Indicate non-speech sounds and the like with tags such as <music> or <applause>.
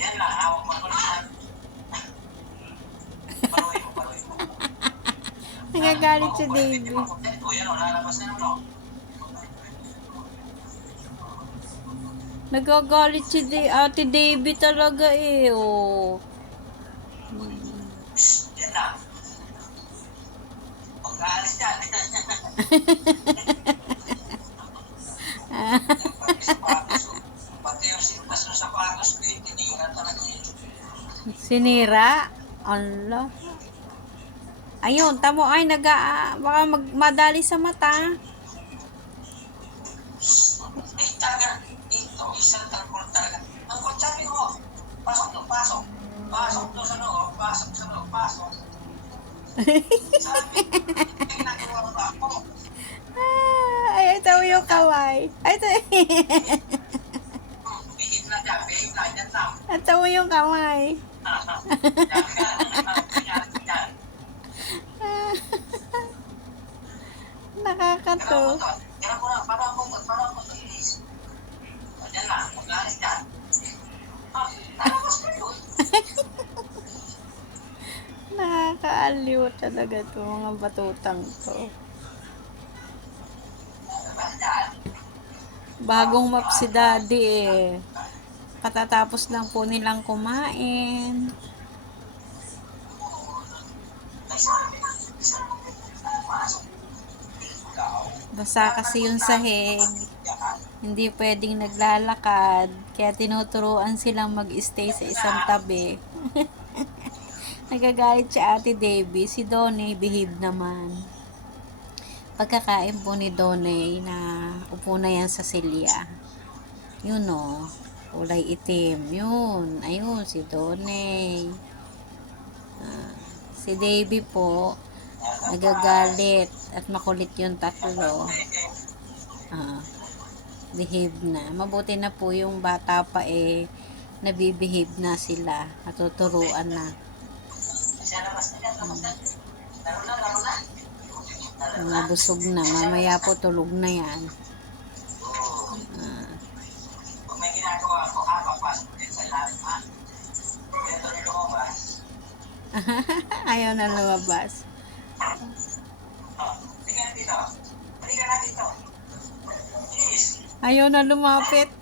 Yan lang, <laughs> hawak mo mo, mo. Nagagalit si Davey. O yan o, lalabas na naman o. Nagagalit si De- Ate Davey talaga eh. Oh. Shh, Yan lang. <laughs> Huwag ka alis dyan. Pati sapatos, oh. Pati yung silpas ng sapatos ko, eh, tinira talaga yun. Sinira? Allah. Ayun, tamo ay naga baka mag, madali sa mata. Eh, talaga, <laughs> ito, isang tangkol talaga. Ang kutsabi ko, pasok to, pasok. Pasok to sa loob, pasok sa loob, pasok. Sabi, ay, ito yung kaway. Ay, ito. <laughs> Ah, lalabas mo yun. Nakakaaliw talaga to mga batutang to. Bagong map si daddy eh. Katatapos lang po nilang kumain. Basa kasi yung sahig. Hindi pwedeng naglalakad. Kaya tinuturuan silang mag-stay sa isang tabi. <laughs> Nagagalit si Ate Debbie. Si Donnie, behave naman. Pagkakain po ni Donnie na upo na yan sa silya. Yun o. Kulay itim. Yun. Ayun, si Donnie. Ah, si Debbie po, nagagalit at makulit yung tatlo. Ah, behave na. Mabuti na po yung bata pa eh, nabibehave na sila. Natuturuan na. Na. Mga busog na. Mamaya po tulog na yan. <laughs> ayaw na lumabas. Ayaw na lumapit.